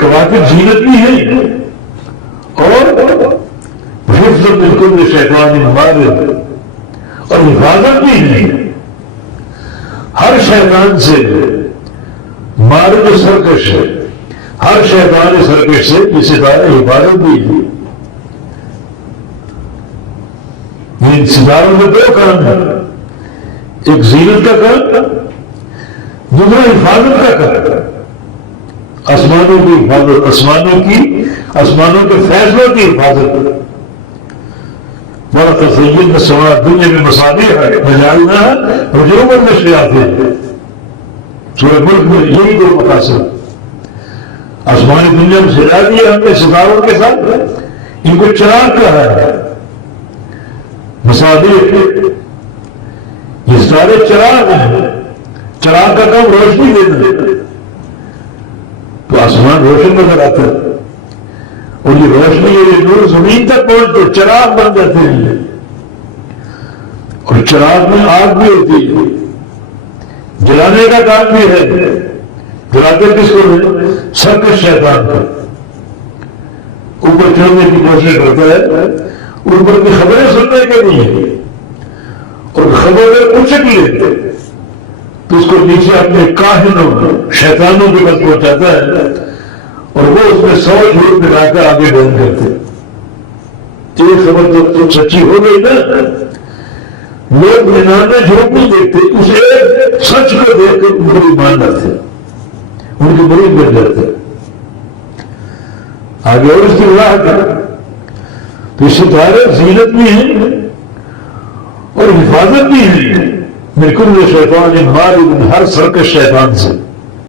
کواکب زینت بھی ہیں اور حفظ من کل شیطان مارد، اور حفاظت بھی ہے ہر شیطان سے، مارد سرکش ہے، ہر شیطان سرکش سے یہ ستارے حفاظت بھی ہے۔ ان ستاروں میں دو کام ہیں، ایک زینت کا کام، دوسرا حفاظت کا کام، آسمانوں کی حفاظت، آسمانوں کے فیصلوں کی حفاظت۔ بڑا تزین السماء دنیا میں مصابیح ہے وجعلناہا رجوما للشیاطین، سورہ ملک میں یہی دو مقاصد، آسمانی دنیا میں سجا دیا ہم نے ستاروں کے ساتھ، ان کو چراغ کہا ہے، مصابیح، یہ سارے چراغ ہیں، چراغ کا کام روشنی دینا، تو آسمان روشن نظر آتا ہے، اور یہ روشنی یہ نور زمین تک پہنچتے چراغ بن جاتے ہیں، اور چراغ میں آگ بھی ہوتی ہے، جلانے کا کام بھی ہے، جلاتے کس کو ہے؟ سرکش شیطان کو، اوپر چڑھنے کی کوشش کرتا ہے، اوپر کی خبریں سننے کے لیے، اور خبر اگر اچک لے تو اس کو نیچے اپنے کاہنوں شیطانوں کے پاس پہنچاتا ہے، اور وہ اس میں 100 جھوٹ ملا کر آگے بیان کرتے۔ یہ خبر تو سچی ہو گئی نا، لوگ 99 جھوٹ نہیں دیکھتے، اس ایک سچ کو دیکھ کر ان کو ایمان لاتے، ان کی مرید بن جاتے۔ آگے اور اس کی وضاحت ہے، تو اس ستارے زینت بھی ہیں اور حفاظت بھی ہیں، من کل شیطان مارد، ہر سرکش شیطان سے۔